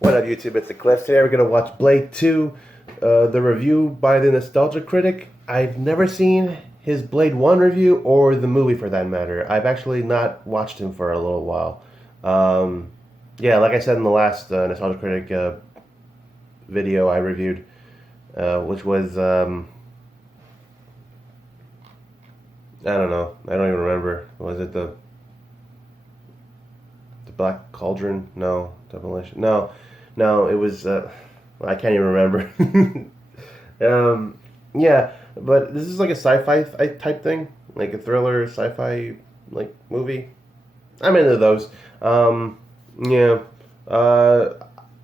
What up, YouTube? It's the Cliff. Today we're going to watch Blade 2, the review by the Nostalgia Critic. I've never seen his Blade 1 review or the movie for that matter. I've actually not watched him for a little while. Yeah, like I said in the last Nostalgia Critic video I reviewed, which was, I don't know. I don't even remember. Was it the Black Cauldron? No. Demolition? No, it was, I can't even remember. Yeah, but this is like a sci-fi type thing, like a thriller sci-fi like movie. I'm into those. Yeah.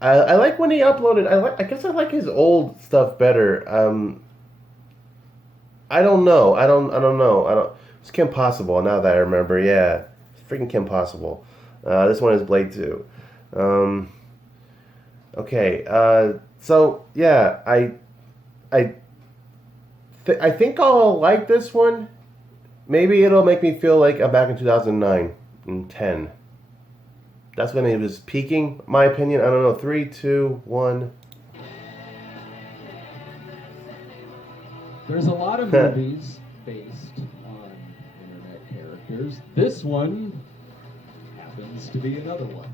I like when he uploaded. I guess I like his old stuff better. I don't know. I don't know. It's Kim Possible. Now that I remember, yeah, it's freaking Kim Possible. This one is Blade 2. Okay. So yeah, I think I'll like this one. Maybe it'll make me feel like I'm back in 2009 and 10. That's when it was peaking. My opinion. I don't know. 3, 2, 1. There's a lot of movies based on internet characters. This one happens to be another one.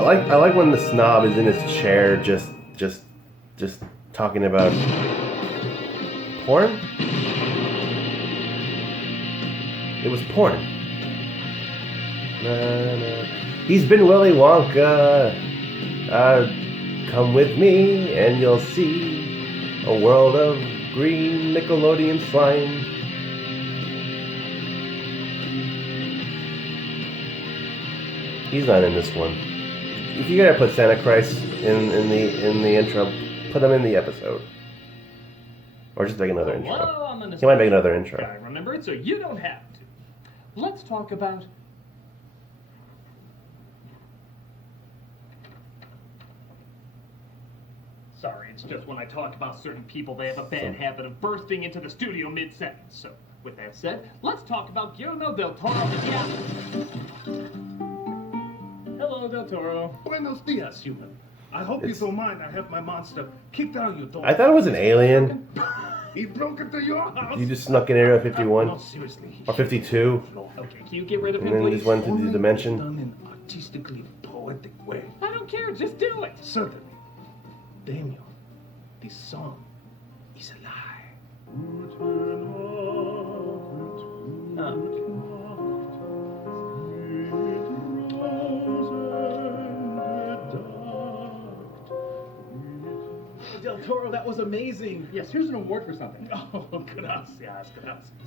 I like when the snob is in his chair just talking about porn. It was porn. He's been Willy Wonka. Come with me and you'll see a world of green Nickelodeon slime. He's not in this one. If you're gonna put Santa Christ in the intro, put him in the episode, or just make another intro. He might make another intro. I remember it, so you don't have to. Let's talk about. Sorry, it's just when I talk about certain people, they have a bad habit of bursting into the studio mid-sentence. So, with that said, let's talk about Guillermo del Toro. Yeah. Hello, Del Toro. Buenos dias, human. I hope you don't mind. I have my monster kicked out your door. I thought it was an alien. He broke into your house. You just snuck in Area 51 No, seriously. or 52, Okay, can you get rid of and him, then please? just went to the dimension. Done in artistically poetic way. I don't care, just do it. Certainly. Damien, this song is a lie. Del Toro, that was amazing. Yes, here's an award for something. Oh, gracias.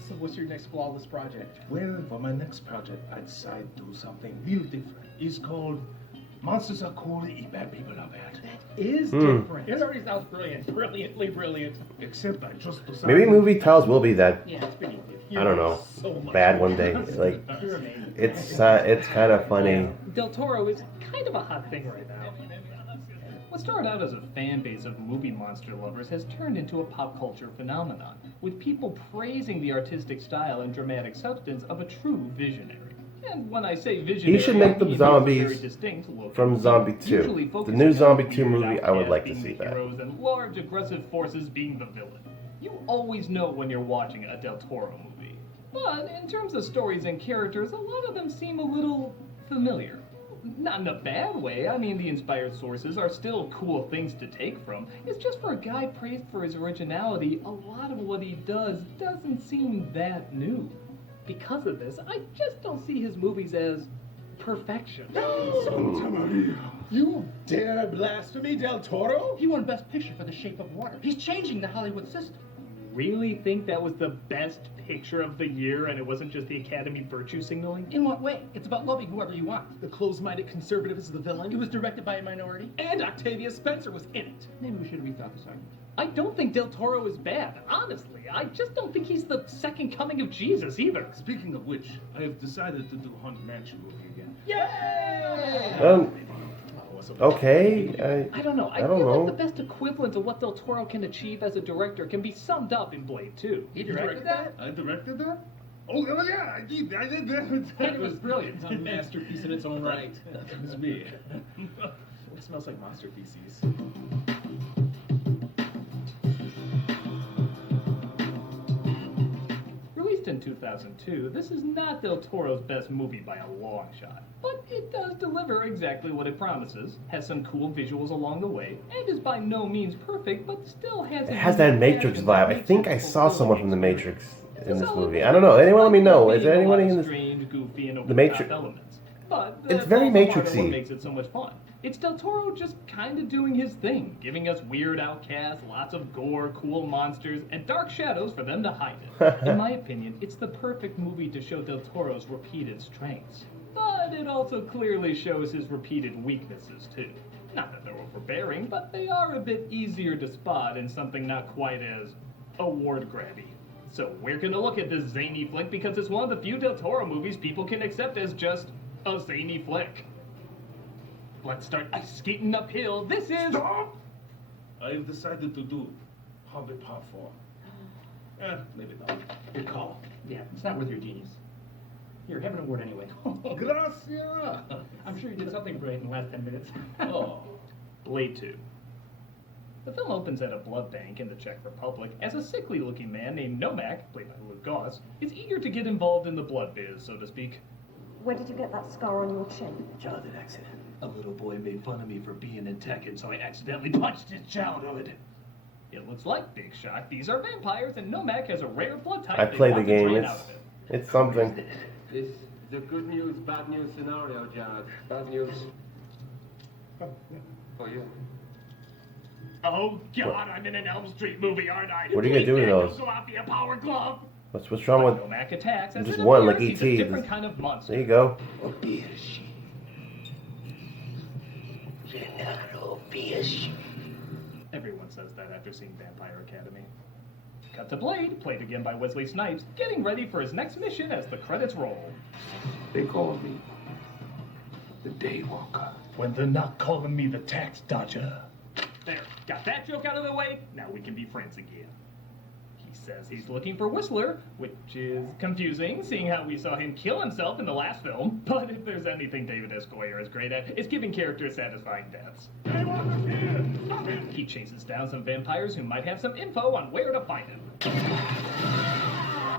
So what's your next flawless project? Well, for my next project, I decided to do something real different. It's called Monsters Are Cool and Bad People Are Bad. That is different. It already sounds brilliant. Brilliantly brilliant. Except I just decided... Maybe movie titles will be that. Yeah, it's pretty good. I don't know. So much Bad one day. Like You're amazing. it's kind of funny. Del Toro is kind of a hot thing right now. What started out as a fan base of movie monster lovers has turned into a pop culture phenomenon, with people praising the artistic style and dramatic substance of a true visionary. And when I say visionary, He should make I the mean zombies very distinct look from and Zombie feel, 2. usually The focusing new on Zombie 2 weird movie, I would outcasts like to being see the that. heroes and large aggressive forces being the villain. You always know when you're watching a Del Toro movie. But in terms of stories and characters, a lot of them seem a little familiar. Not in a bad way. I mean, the inspired sources are still cool things to take from. It's just for a guy praised for his originality, a lot of what he does doesn't seem that new. Because of this, I just don't see his movies as perfection. Santa Maria. You dare blasphemy, Del Toro? He won Best Picture for The Shape of Water. He's changing the Hollywood system. Really think that was the best picture of the year and it wasn't just the Academy virtue signaling? In what way? It's about loving whoever you want. The closed-minded conservative is the villain. It was directed by a minority. And Octavia Spencer was in it. Maybe we should have rethought this argument. I don't think Del Toro is bad, honestly. I just don't think he's the second coming of Jesus either. Speaking of which, I have decided to do Haunted Mansion movie again. Yay! Okay. I don't know. I don't feel know. like the best equivalent of what Del Toro can achieve as a director can be summed up in Blade 2. He directed that? I directed that? Oh, yeah, I did that. It was brilliant. It's a masterpiece in its own right. That was me. It smells like monster feces. Released in 2002, this is not Del Toro's best movie by a long shot, but it does deliver exactly what it promises, has some cool visuals along the way, and is by no means perfect, but still has It has that Matrix passion vibe. that I makes think it I saw fulfill someone the from the experience. Matrix It's in a this solid movie. movie. I don't know. Anyone let me know. It's Is there got anyone a lot in of this? strange, goofy, and The over-the-top Matrix- elements, but It's that's very also part of Matrixy. what makes it so much fun. It's Del Toro just kind of doing his thing, giving us weird outcasts, lots of gore, cool monsters, and dark shadows for them to hide in. In my opinion, it's the perfect movie to show Del Toro's repeated strengths. But it also clearly shows his repeated weaknesses, too. Not that they're overbearing, but they are a bit easier to spot in something not quite as award-grabby. So we're gonna look at this zany flick because it's one of the few Del Toro movies people can accept as just a zany flick. Let's start ice skating uphill. This is... Stop! I have decided to do Hobbit Part 4. Maybe not. Good call. Yeah, it's not worth your genius. Here, have an award anyway. Gracias! I'm sure you did something brilliant in the last 10 minutes. Oh. Blade 2. The film opens at a blood bank in the Czech Republic as a sickly-looking man named Nomak, played by Luke Goss, is eager to get involved in the blood biz, so to speak. Where did you get that scar on your chin? Childhood accident. A little boy made fun of me for being in Tekken, so I accidentally punched his childhood. It looks like big shock. These are vampires, and Nomak has a rare blood type. I they played the want to game. drain out of it. It's something. This is a good news, bad news scenario, Jared. Bad news for you. Oh God, I'm in an Elm Street movie, aren't I? What are you gonna do with those? Mafia Power Glove. What's wrong with? Nomak attacks, and Just it one, like appears he's E.T. a different kind of monster. There you go. Everyone says that after seeing Vampire Academy. Cut to Blade, played again by Wesley Snipes, getting ready for his next mission as the credits roll. They call me the Daywalker. When they're not calling me the tax dodger. There, got that joke out of the way, now we can be friends again. He says he's looking for Whistler, which is confusing, seeing how we saw him kill himself in the last film. But if there's anything David S. Goyer is great at, it's giving characters satisfying deaths. Daywalker's here! Stop him! He chases down some vampires who might have some info on where to find him.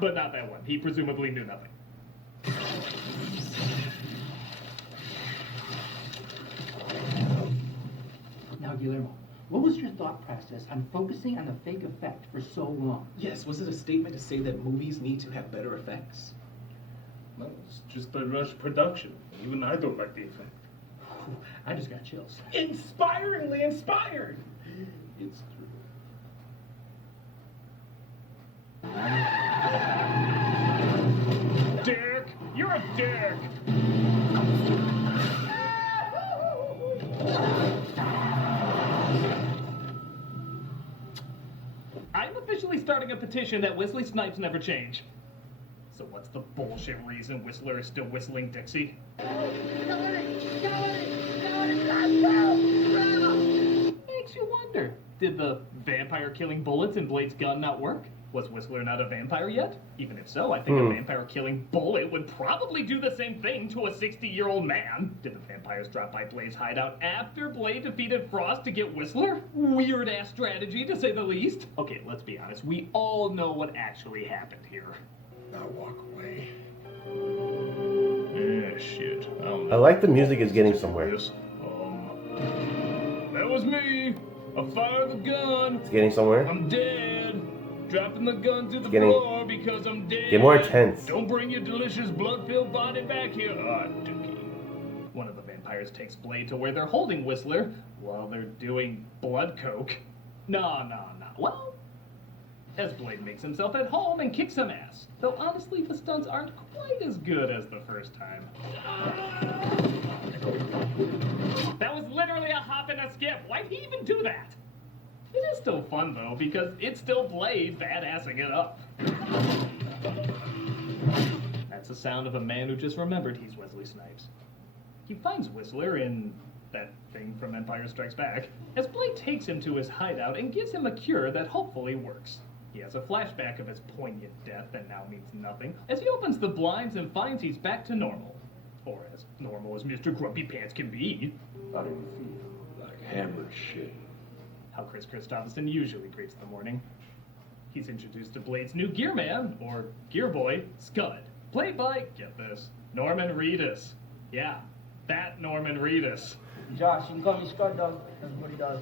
But not that one, he presumably knew nothing. Now, Guillermo, what was your thought process on focusing on the fake effect for so long? Yes, was it a statement to say that movies need to have better effects? No, it's just a rush production. Even I don't like the effect. I just got chills. Inspiringly inspired! It's true. Dick! You're a dick! I'm officially starting a petition that Wesley Snipes never change. So what's the bullshit reason Whistler is still whistling Dixie? Makes you wonder, did the vampire-killing bullets in Blade's gun not work? Was Whistler not a vampire yet? Even if so, I think a vampire-killing bullet would probably do the same thing to a 60-year-old man. Did the vampires drop by Blade's hideout after Blade defeated Frost to get Whistler? Weird-ass strategy, to say the least. Okay, let's be honest. We all know what actually happened here. Now walk away. Yeah, shit. I don't know. I like the music is getting somewhere. That was me. I fired the gun. It's getting somewhere. I'm dead. Dropping the gun to the getting- floor because I'm dead. Get more intense. Don't bring your delicious blood-filled body back here. Ah, Dookie. One of the vampires takes Blade to where they're holding Whistler while they're doing blood coke. Nah. Well, as Blade makes himself at home and kicks some ass. Though honestly, the stunts aren't quite as good as the first time. That was literally a hop and a skip. Why'd he even do that? It is still fun though, because it's still Blade badassing it up. That's the sound of a man who just remembered he's Wesley Snipes. He finds Whistler in that thing from Empire Strikes Back, as Blade takes him to his hideout and gives him a cure that hopefully works. He has a flashback of his poignant death that now means nothing as he opens the blinds and finds he's back to normal. Or as normal as Mr. Grumpy Pants can be. How do you feel? Like hammer shit. How Chris Christopherson usually greets the morning. He's introduced to Blade's new gear man, or gear boy, Scud. Played by, get this, Norman Reedus. Yeah, that Norman Reedus. Josh, you can call me Scud Dog. That's what he does.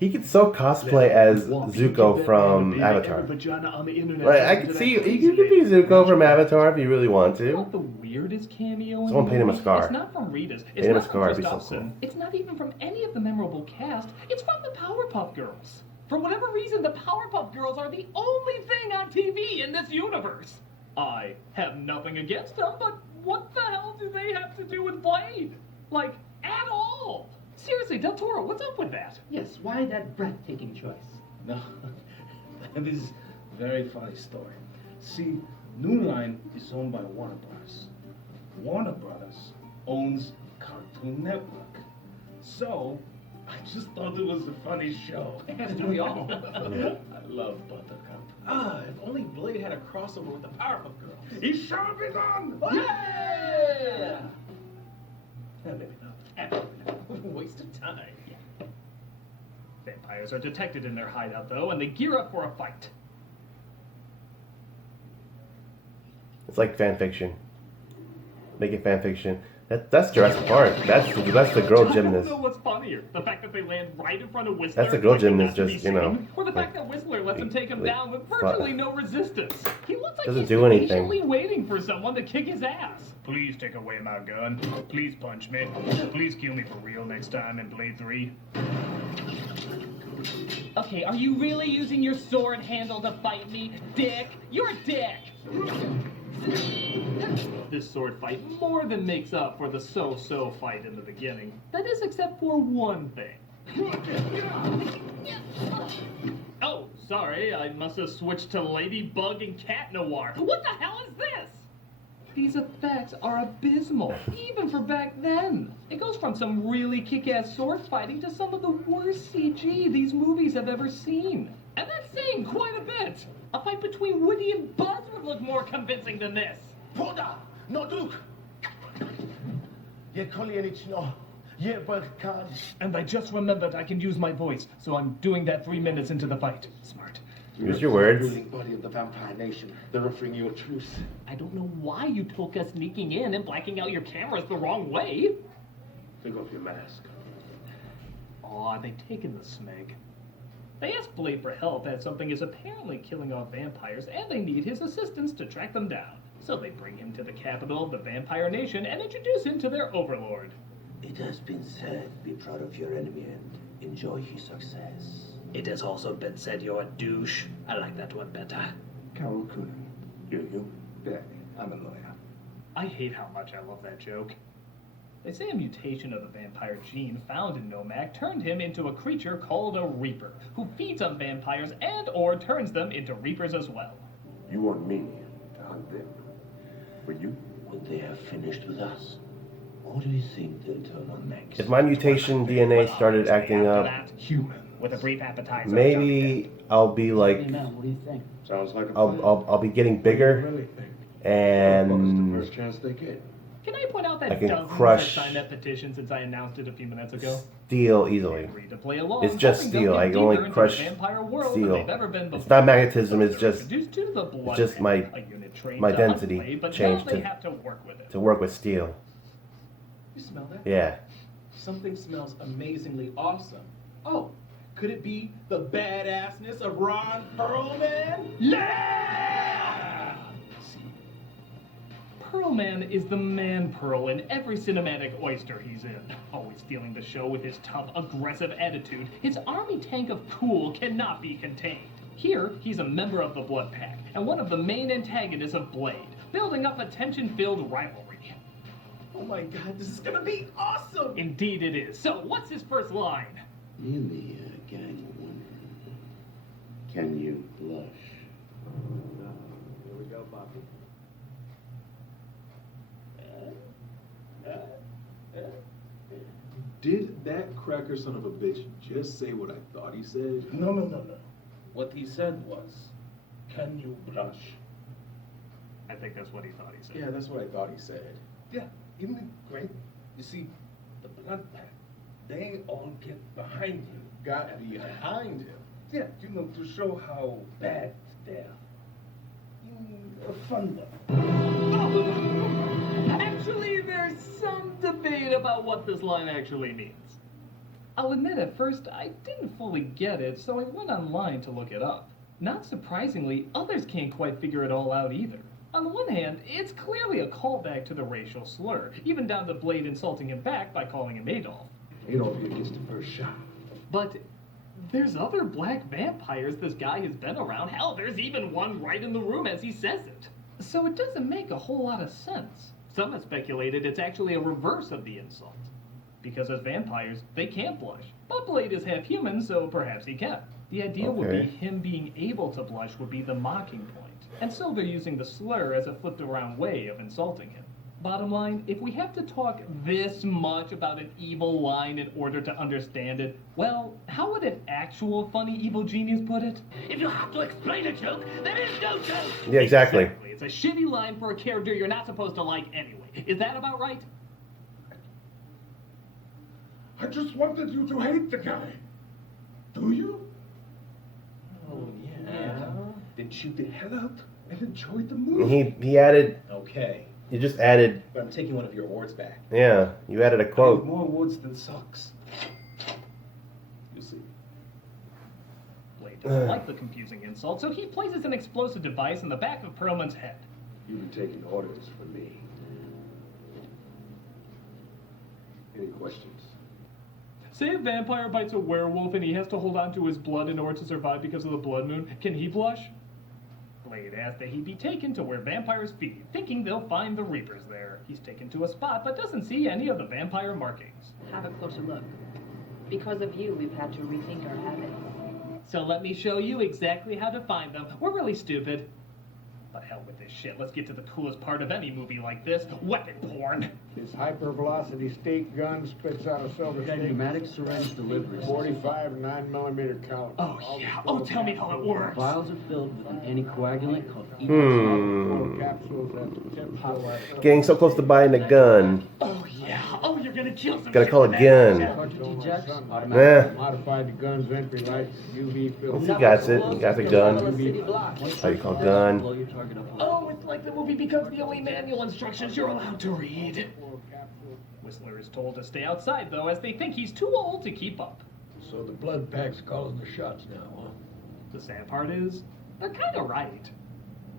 He could so cosplay as Zuko from Avatar. Right, I could see you could be Zuko from Avatar if you really want You know what to. the weirdest cameo in Someone the paint him a movie? scar. It's not from Reedus. It's Paint him a not scar, from it'd be so Christopherson. cool. It's not even from any of the memorable cast. It's from the Powerpuff Girls. For whatever reason, the Powerpuff Girls are the only thing on TV in this universe. I have nothing against them, but what the hell do they have to do with Blade? Like, at all? Seriously, Del Toro, what's up with that? Yes, why that breathtaking choice? No, that is a very funny story. See, New Line is owned by Warner Brothers. Warner Brothers owns Cartoon Network. So, I just thought it was a funny show. As do we all. I love Buttercup. If only Blade had a crossover with the Powerpuff Girls. He sharp is on! Yeah! Maybe not. Waste of time. Vampires are detected in their hideout, though, and they gear up for a fight. It's like fan fiction. Make it fan fiction. That's Jurassic Park. That's the girl gymnast. I don't know what's funnier. The fact that they land right in front of Whistler. That's the girl like gymnast, not to be just, you know, seen, or the fact that Whistler lets him take him like, down with virtually no resistance. He looks like Doesn't he's do anything. patiently waiting for someone to kick his ass. Please take away my gun. Please punch me. Please kill me for real next time in Blade 3. Okay, are you really using your sword handle to fight me, dick? You're a dick! This sword fight more than makes up for the so-so fight in the beginning. That is, except for one thing. Oh, sorry, I must have switched to Ladybug and Cat Noir. What the hell is this? These effects are abysmal, even for back then. It goes from some really kick-ass sword fighting to some of the worst CG these movies have ever seen. And that's saying quite a bit. A fight between Woody and Buzz would look more convincing than this. Poda! No druk! Je koleenično, je barkan. And I just remembered I can use my voice, so I'm doing that 3 minutes into the fight. Smart. Use your words. Ruling body of the Vampire Nation. They're offering you a truce. I don't know why you took us sneaking in and blacking out your cameras the wrong way. Take off your mask. Aw, they've taken the smeg. They ask Blade for help as something is apparently killing off vampires, and they need his assistance to track them down. So they bring him to the capital of the Vampire Nation and introduce him to their overlord. It has been said, be proud of your enemy and enjoy his success. It has also been said you're a douche. I like that one better. Carol Coonan. You're human. Daddy, I'm a lawyer. I hate how much I love that joke. They say a mutation of the vampire gene found in Nomak turned him into a creature called a Reaper, who feeds on vampires and or turns them into Reapers as well. You want me to hunt them. For you? When they have finished with us, who do you think they'll turn on next? If my mutation DNA started acting After up, that, human, with a brief appetizer. maybe I'll be like, Hey, man, what do you think? Sounds like a plan. I'll be getting bigger, Really think? and First chance they get. Can I point out that I can dozens crush- have signed that petition since I announced it a few minutes ago? steal They easily. agreed to play along, It's just hoping they'll steel. get I can deeper only into the crush vampire world steel. than they've ever been It's before. not magnetism. It's They're just introduced to the blood just pack, my- a unit trained my to hunt density Blade, but changed now they to- have to work with it. to work with steel. You smell that? Yeah. Something smells amazingly awesome. Oh, could it be the badassness of Ron Perlman? Yeah! Pearlman is the man Pearl in every cinematic oyster he's in. Always stealing the show with his tough, aggressive attitude, his army tank of cool cannot be contained. Here, he's a member of the Blood Pack, and one of the main antagonists of Blade, building up a tension-filled rivalry. Oh my god, this is gonna be awesome! Indeed it is. So, what's his first line? Really a gang wonder. Can you blush? Here we go, Bobby. Did that cracker son of a bitch just say what I thought he said? No. What he said was, can you blush? I think that's what he thought he said. Yeah, that's what I thought he said. Yeah, isn't it great? You see, the blood pack, they all get behind him. Got behind him. Yeah, you know, to show how bad they're. Fun though. Actually, there's some debate about what this line actually means. I'll admit at first I didn't fully get it, so I went online to look it up. Not surprisingly, others can't quite figure it all out either. On the one hand, it's clearly a callback to the racial slur, even down to Blade insulting him back by calling him Adolf. Adolf here gets the first shot. But there's other black vampires this guy has been around. Hell, there's even one right in the room as he says it. So it doesn't make a whole lot of sense. Some have speculated it's actually a reverse of the insult. Because as vampires, they can't blush. But Blade is half human, so perhaps he can. The idea would be him being able to blush would be the mocking point. And so they're using the slur as a flipped around way of insulting him. Bottom line, if we have to talk this much about an evil line in order to understand it, well, how would an actual funny evil genius put it? If you have to explain a joke, there is no joke. Yeah, exactly. It's a shitty line for a character you're not supposed to like anyway. Is that about right? I just wanted you to hate the guy. Do you? Oh, yeah. Then shoot the hell out and enjoy the movie. He added. Okay. You just added. But I'm taking one of your awards back. Yeah, you added a I have quote. more awards than socks. You see. Blade doesn't like the confusing insult, so he places an explosive device in the back of Perlman's head. You've been taking orders from me. Any questions? Say a vampire bites a werewolf and he has to hold on to his blood in order to survive because of the blood moon. Can he blush? Blade asks that he be taken to where vampires feed, thinking they'll find the Reapers there. He's taken to a spot but doesn't see any of the vampire markings. Have a closer look. Because of you, we've had to rethink our habits. So let me show you exactly how to find them. We're really stupid. But hell with this shit. Let's get to the coolest part of any movie like this. Weapon porn. This hypervelocity stake gun spits out a silver stake. Pneumatic syringe delivery. 45 9mm caliber. Oh yeah. Oh, tell me how it works. Vials are filled with an anticoagulant called Capsules at the tip. Getting so close to buying a gun. Oh yeah. Oh, you're gonna kill some. Gotta call a gun. Modified the gun's entry lights, UV filter. He got it. He got the gun. How you call gun? Oh, it's like the movie becomes the only manual instructions you're allowed to read. Whistler is told to stay outside, though, as they think he's too old to keep up. So the blood pack's calling the shots now, huh? The sad part is, they're kind of right.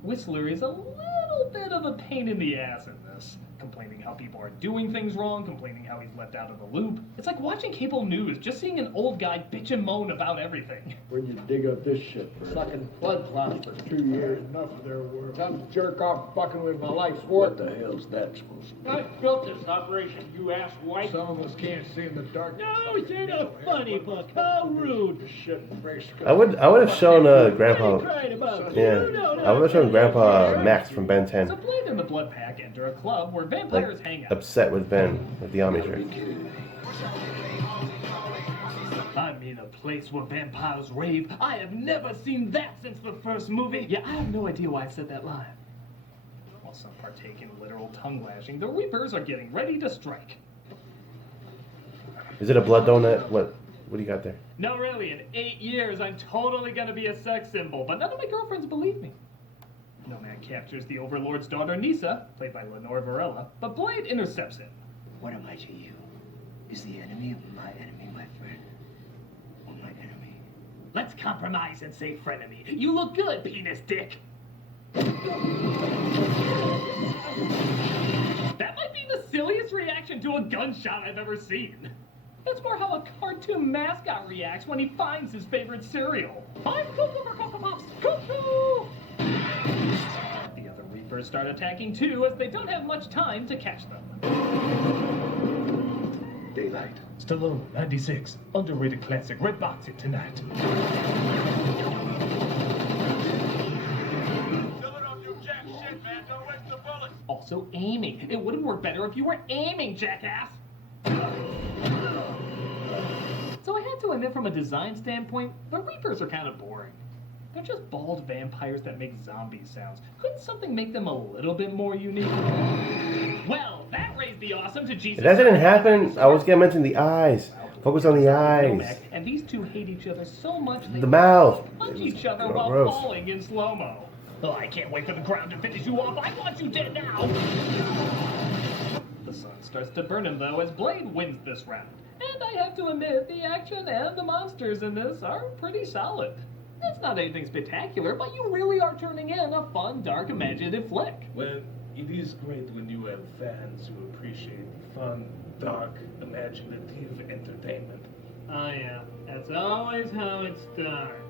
Whistler is a little bit of a pain in the ass in this. Complaining how people are doing things wrong, complaining how he's left out of the loop. It's like watching cable news, just seeing an old guy bitch and moan about everything. Where'd you dig up this shit for? Sucking blood plasma. 2 years, enough of their work. Time to jerk off fucking with my life's work. What the hell's that supposed to be? I built this operation, you ass white. Some of us can't see in the dark. No, it's in a funny book. How rude. Shit, brace. I would have shown Grandpa. Crying about Yeah, I would have shown Grandpa Max from Ben 10. So Blade and the Blood Pack enter a club where vampires hang out. Upset with Ben with the Amish shirt. I'm in a place where vampires rave. I have never seen that since the first movie. Yeah, I have no idea why I said that line. While some partake in literal tongue lashing, the Reapers are getting ready to strike. Is it a blood donut? What do you got there? No, really, in 8 years, I'm totally gonna be a sex symbol, but none of my girlfriends believe me. Nomad captures the Overlord's daughter, Nisa, played by Lenore Varela, but Blade intercepts him. What am I to you? Is the enemy my enemy, my friend? Or my enemy? Let's compromise and say frenemy. You look good, penis dick. That might be the silliest reaction to a gunshot I've ever seen. That's more how a cartoon mascot reacts when he finds his favorite cereal. I'm cuckoo for Cocoa Puffs! Cuckoo! The other Reapers start attacking too, as they don't have much time to catch them. Daylight. Stallone, 96. Underrated classic. Red box it tonight. Also aiming. It wouldn't work better if you were aiming, jackass! So I had to admit, from a design standpoint, the Reapers are kind of boring. They're just bald vampires that make zombie sounds. Couldn't something make them a little bit more unique? Well, that raised the awesome to Jesus. If that didn't happen, I was gonna mention the eyes. Focus on the eyes. And these two hate each other so much they The mouth. punch each other while Gross. falling in slow-mo. Oh, I can't wait for the ground to finish you off. I want you dead now. The sun starts to burn him though as Blade wins this round. And I have to admit, the action and the monsters in this are pretty solid. It's not anything spectacular, but you really are turning in a fun, dark, imaginative flick. Well, it is great when you have fans who appreciate fun, dark, imaginative entertainment. Oh yeah, that's always how it starts.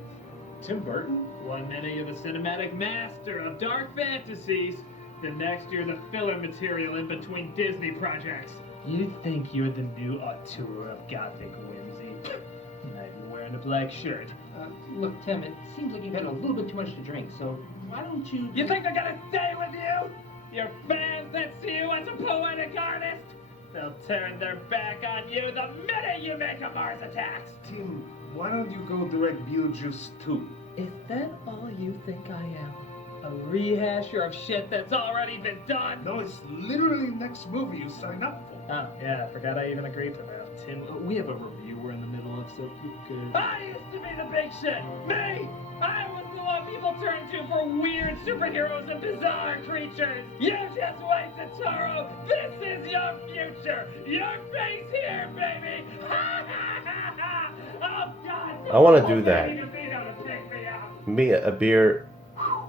Tim Burton? 1 minute you're the cinematic master of dark fantasies, the next you're the filler material in between Disney projects. You think you're the new auteur of gothic whimsy? Not even wearing a black shirt. Look, Tim, it seems like you've had a little bit too much to drink, so why don't you... You think they're gonna stay with you? Your fans that see you as a poetic artist? They'll turn their back on you the minute you make a Mars Attacks. Tim, why don't you go direct Beetlejuice 2? Is that all you think I am? A rehasher of shit that's already been done? No, it's literally next movie you signed up for. Oh, yeah, I forgot I even agreed to that. Tim, we have a review we're in the middle of, so you could... I used to be the big shit! Me! I was the one people turned to for weird superheroes and bizarre creatures! You just wait, Totoro! This is your future! Your face here, baby! Ha ha ha ha! Oh, God! I want to do that. To take me out.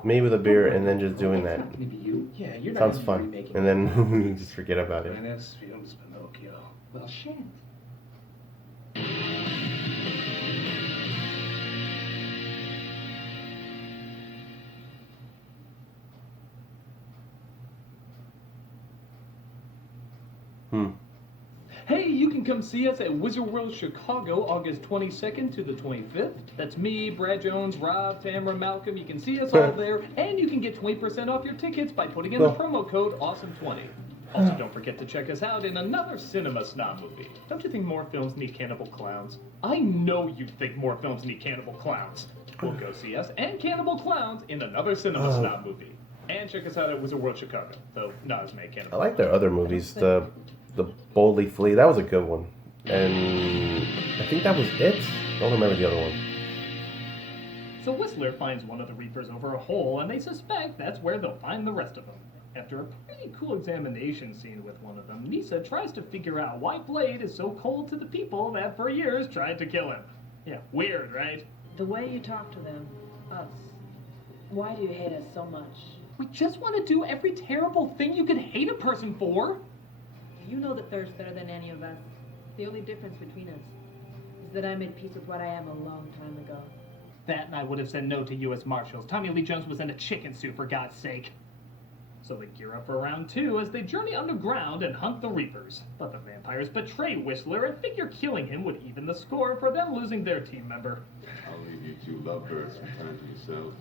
Me with a beer, and then just doing that. Maybe you. Yeah, you're not Sounds gonna be fun. remaking And then just forget about it. Finance films Pinocchio. Well, shan't. Hey, you can come see us at Wizard World Chicago August 22nd to the 25th. That's me, Brad Jones, Rob, Tamara, Malcolm. You can see us all there, and you can get 20% off your tickets by putting in the promo code AWESOME20. Also, don't forget to check us out in another Cinema Snob movie. Don't you think more films need cannibal clowns? I know you think more films need cannibal clowns. We'll go see us and cannibal clowns in another Cinema Snob movie. And check us out at Wizard World Chicago, though not as many I cannibal. like their other movies. The Boldly Flee, that was a good one. And I think that was it. Don't remember the other one. So Whistler finds one of the Reapers over a hole, and they suspect that's where they'll find the rest of them. After a pretty cool examination scene with one of them, Nisa tries to figure out why Blade is so cold to the people that for years tried to kill him. Yeah, weird, right? The way you talk to them, us. Why do you hate us so much? We just want to do every terrible thing you could hate a person for. You know the thirst better than any of us. The only difference between us is that I made peace with what I am a long time ago. That and I would have said no to U.S. Marshals. Tommy Lee Jones was in a chicken suit, for God's sake. So they gear up for round 2 as they journey underground and hunt the Reapers. But the vampires betray Whistler and figure killing him would even the score for them losing their team member. I'll leave you two lovebirds some time to yourselves.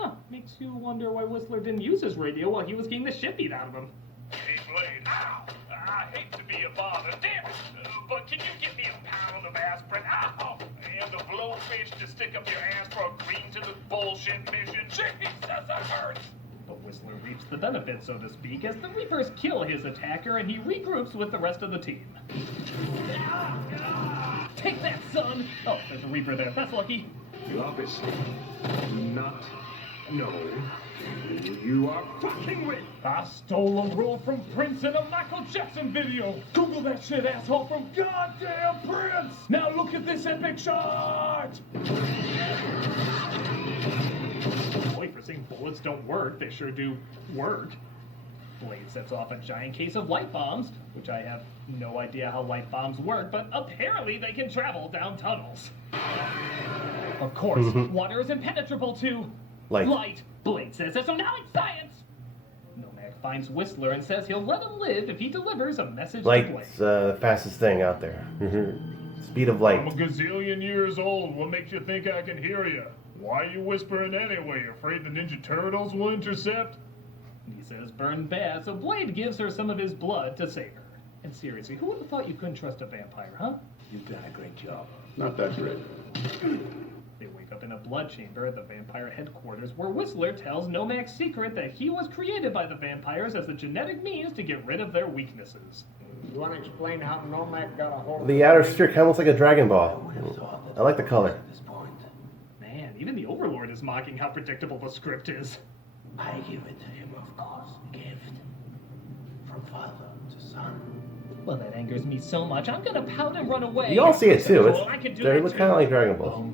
Huh, makes you wonder why Whistler didn't use his radio while he was getting the shit beat out of him. Hey, Blade. Ow! I hate to be a bother. Damn it! But can you get me a pound of aspirin? Ow! And a blowfish to stick up your ass for agreeing to the bullshit mission? Jesus, that hurts! But Whistler reaps the benefit, so to speak, as the Reapers kill his attacker and he regroups with the rest of the team. Take that, son! Oh, there's a Reaper there. That's lucky. You obviously do not know who you are fucking with. I stole a role from Prince in a Michael Jackson video. Google that shit, asshole, from goddamn Prince! Now look at this epic shot! Boy, for saying bullets don't work, they sure do work. Blade sets off a giant case of light bombs, which I have no idea how light bombs work, but apparently they can travel down tunnels. Of course, water is impenetrable to light. Blade says that, so now it's science! Nomad finds Whistler and says he'll let him live if he delivers a message to Blade. Light's the fastest thing out there. Speed of light. I'm a gazillion years old. What makes you think I can hear you? Why are you whispering anyway? Afraid the Ninja Turtles will intercept? He says burned bad, so Blade gives her some of his blood to save her. And seriously, who would have thought you couldn't trust a vampire, huh? You've done a great job. Not that great. They wake up in a blood chamber at the vampire headquarters where Whistler tells Nomac's secret that he was created by the vampires as a genetic means to get rid of their weaknesses. You want to explain how Nomak got a hold of The outer sphere kind of looks like a Dragon Ball. I like the color. Man, even the Overlord is mocking how predictable the script is. I give it to him, of course. Gift. From father to son. Well, that angers me so much, I'm gonna pout and run away. You all see it too. I can do They that look too. kind of like Dragon Balls.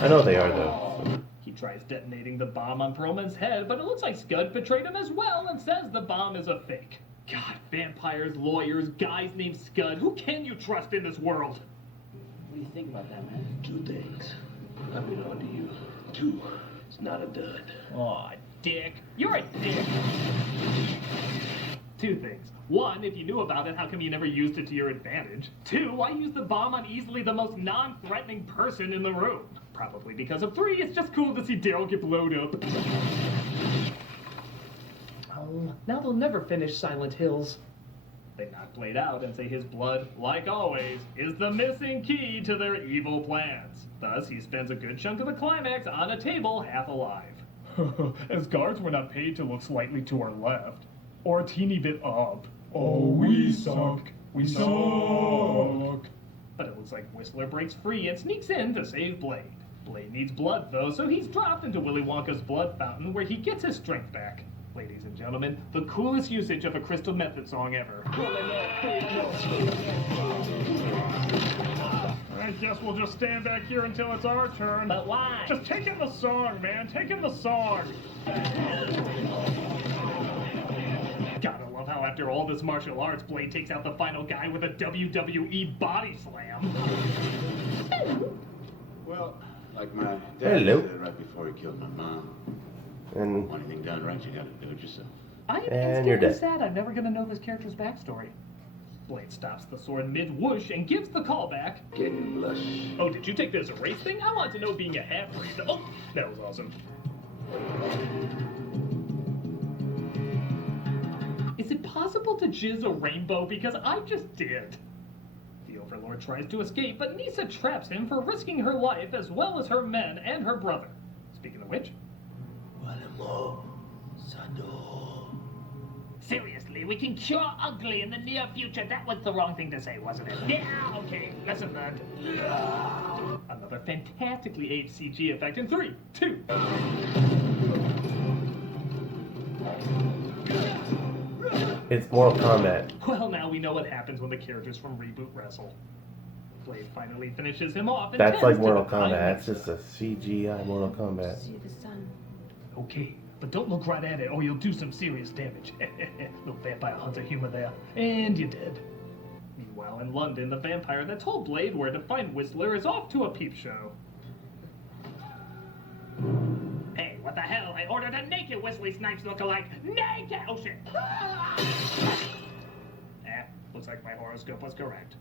I know they are though. He tries detonating the bomb on Perlman's head, but it looks like Scud betrayed him as well and says the bomb is a fake. God, vampires, lawyers, guys named Scud, who can you trust in this world? What do you think about that, man? Two things. I've been on to you. Two. It's not a dud. Aw, dick. You're a dick. Two things. One, if you knew about it, how come you never used it to your advantage? Two, why use the bomb on easily the most non-threatening person in the room? Probably because of three, it's just cool to see Daryl get blown up. Oh, now they'll never finish Silent Hills. They knock Blade out and say his blood, like always, is the missing key to their evil plans. Thus, he spends a good chunk of the climax on a table half alive. As guards, we're not paid to look slightly to our left. Or a teeny bit up. Oh, we suck. We suck. But it looks like Whistler breaks free and sneaks in to save Blade. Blade needs blood, though, so he's dropped into Willy Wonka's blood fountain where he gets his strength back. Ladies and gentlemen, the coolest usage of a Crystal Method song ever. I guess we'll just stand back here until it's our turn. But why? Just take in the song, man. Take in the song. Gotta love how after all this martial arts, Blade takes out the final guy with a WWE body slam. Well, like my dad said right before he killed my mom. And Want anything done right, you gotta do it yourself. I am And you're instantly dead. sad I'm never gonna know this character's backstory. Blade stops the sword mid-whoosh and gives the call back. Getting blush. Oh, did you take this as a race thing? I want to know being a half-breed. Oh, that was awesome. Is it possible to jizz a rainbow? Because I just did. The Overlord tries to escape, but Nisa traps him for risking her life as well as her men and her brother. Speaking of which... Seriously, we can cure ugly in the near future. That was the wrong thing to say, wasn't it? Yeah, okay, lesson learned. Another fantastically aged CG effect in 3, 2. it's Mortal Kombat. Well, now we know what happens when the characters from Reboot wrestle. Blade finally finishes him off and That's tends like to Mortal define Kombat. That's himself. just a CGI Mortal Kombat. See the sun. Okay, but don't look right at it or you'll do some serious damage. Little vampire hunter humor there. And you're dead. Meanwhile, in London, the vampire that told Blade where to find Whistler is off to a peep show. Hey, what the hell? I ordered a naked Wesley Snipes lookalike. Naked! Oh shit! Looks like my horoscope was correct.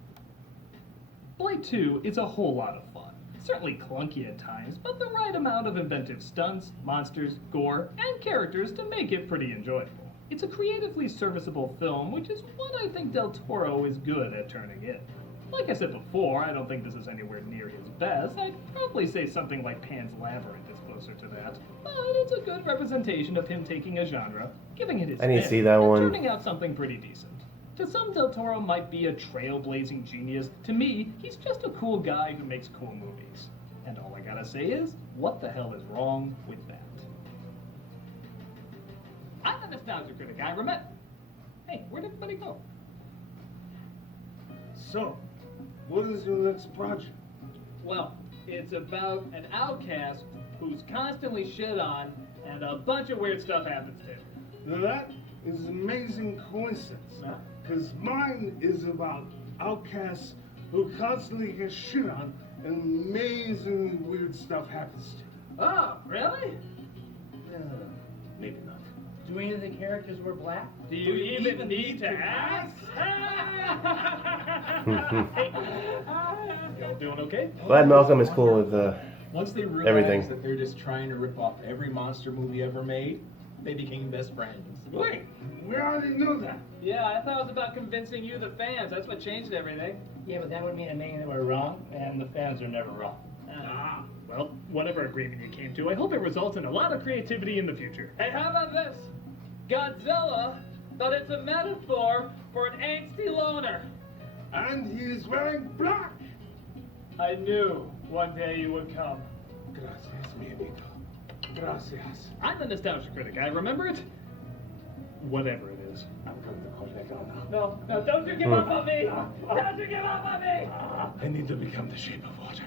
Blade 2 is a whole lot of fun. Certainly clunky at times, but the right amount of inventive stunts, monsters, gore, and characters to make it pretty enjoyable. It's a creatively serviceable film, which is what I think Del Toro is good at turning in. Like I said before, I don't think this is anywhere near his best. I'd probably say something like Pan's Labyrinth is closer to that. But it's a good representation of him taking a genre, giving it his I need to spin, see that and one. turning out something pretty decent. To some, Del Toro might be a trailblazing genius. To me, he's just a cool guy who makes cool movies. And all I gotta say is, what the hell is wrong with that? I'm the Nostalgia Critic, I remember. Hey, where'd everybody go? So, what is your next project? Well, it's about an outcast who's constantly shit on, and a bunch of weird stuff happens to him. Now that is an amazing coincidence. Because mine is about outcasts who constantly get shit on and amazingly weird stuff happens to them. Oh, really? Maybe not. Do any of the characters wear black? Do you even need to ask? Y'all doing okay? Glad Malcolm is cool with Once they realize everything. that they're just trying to rip off every monster movie ever made, They became best friends. Wait, we already knew that. Yeah, I thought it was about convincing you, the fans. That's what changed everything. Yeah, but that would mean admitting that we're wrong, and the fans are never wrong. Well, whatever agreement you came to, I hope it results in a lot of creativity in the future. Hey, how about this? Godzilla, but it's a metaphor for an angsty loner. And he's wearing black. I knew one day you would come. Gracias, mi amigo. Gracias. I'm the nostalgia critic. I remember it. Whatever it is. I'm going to collect now. No, don't you give up on me! Don't you give up on me! I need to become the shape of water.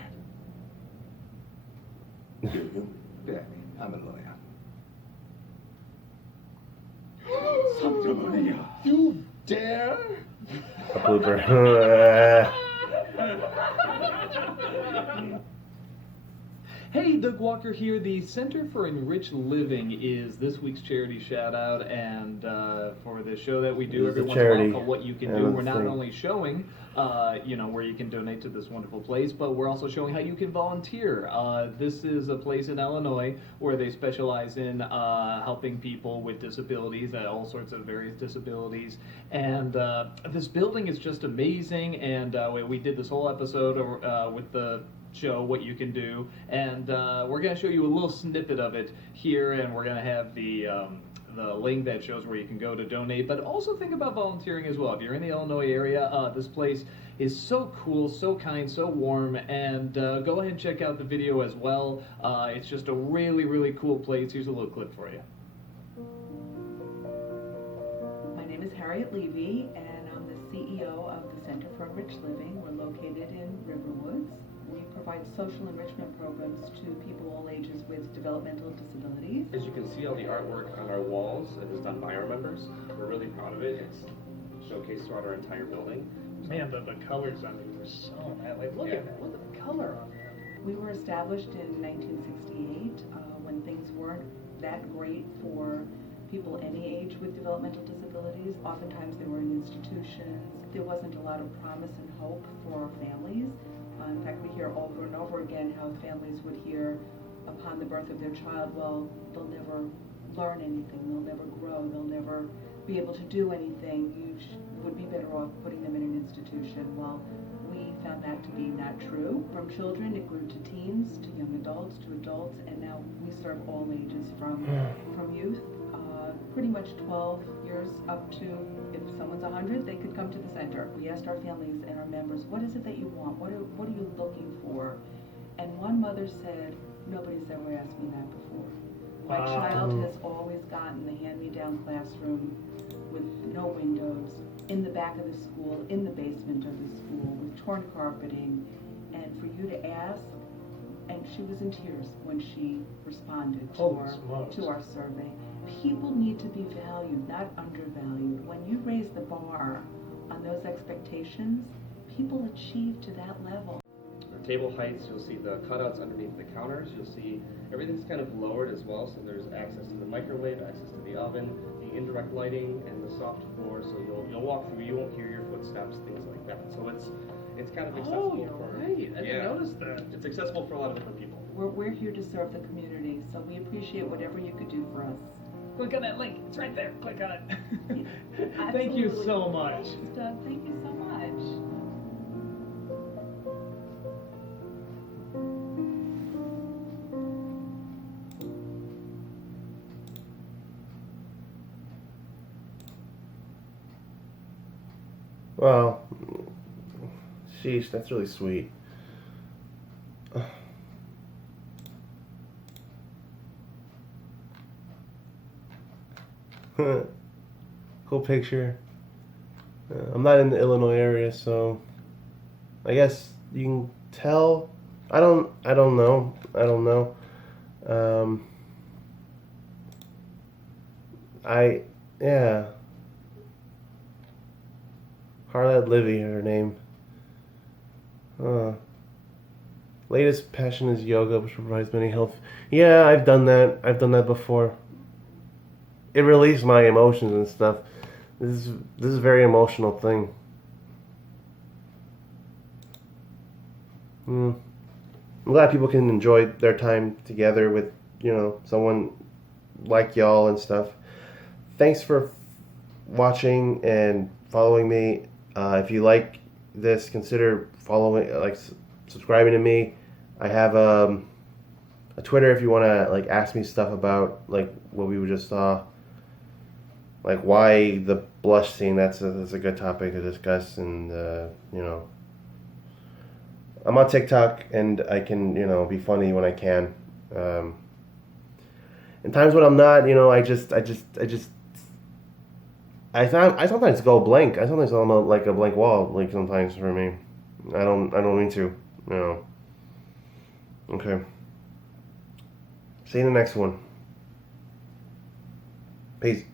Do you? Daddy, I'm a lawyer. Santa Maria. You dare? A blooper. Hey, Doug Walker here. The Center for Enriched Living is this week's charity shout out, and for the show that we do every once in a while called What You Can Do, we're not only showing where you can donate to this wonderful place, but we're also showing how you can volunteer. This is a place in Illinois where they specialize in helping people with disabilities, all sorts of various disabilities, and this building is just amazing, and we did this whole episode with the show What You Can Do, and we're going to show you a little snippet of it here, and we're going to have the link that shows where you can go to donate, but also think about volunteering as well. If you're in the Illinois area, this place is so cool, so kind, so warm, and go ahead and check out the video as well. It's just a really, really cool place. Here's a little clip for you. My name is Harriet Levy, and I'm the CEO of the Center for Enriched Living. We're located in Riverwoods. We provide social enrichment programs to people all ages with developmental disabilities. As you can see, all the artwork on our walls is done by our members. We're really proud of it. It's showcased throughout our entire building. Man, the colors on these are so nice. Like, look at that. Look at the color on them. We were established in 1968 when things weren't that great for people any age with developmental disabilities. Oftentimes they were in institutions. There wasn't a lot of promise and hope for our families. In fact, we hear over and over again how families would hear upon the birth of their child, well, they'll never learn anything, they'll never grow, they'll never be able to do anything. You would be better off putting them in an institution. Well, we found that to be not true. From children, it grew to teens, to young adults, to adults, and now we serve all ages from youth. Pretty much 12 years up to, if someone's 100, they could come to the center. We asked our families and our members, what is it that you want? What are you looking for? And one mother said, nobody's ever asked me that before. My child has always gotten the hand-me-down classroom with no windows, in the back of the school, in the basement of the school, with torn carpeting. And for you to ask, and she was in tears when she responded to our survey. People need to be valued, not undervalued. When you raise the bar on those expectations, people achieve to that level. Our table heights, you'll see the cutouts underneath the counters. You'll see everything's kind of lowered as well, so there's access to the microwave, access to the oven, the indirect lighting, and the soft floor. So you'll walk through, you won't hear your footsteps, things like that. So it's kind of accessible for. Right. I didn't notice that. It's accessible for a lot of different people. We're here to serve the community, so we appreciate whatever you could do for us. Click on that link. It's right there. Click on it. Absolutely. Thank you so much. Thanks, Doug. Thank you so much. Well, sheesh, that's really sweet. Cool picture. I'm not in the Illinois area, so I guess you can tell. I don't know. Yeah. Harlette Livy, her name. Latest passion is yoga, which provides many health. Yeah, I've done that. I've done that before. It released my emotions and stuff. This is a very emotional thing. I'm glad people can enjoy their time together with, someone like y'all and stuff. Thanks for watching and following me. If you like this, consider following, subscribing to me. I have a Twitter if you want to like ask me stuff about like what we just saw, like why the blush scene. That's a good topic to discuss, and you know, I'm on TikTok and I can be funny when I can. In times when I'm not, I sometimes go blank. I sometimes I'm like a blank wall. Like sometimes for me, I don't mean to. Okay. See you in the next one. Peace.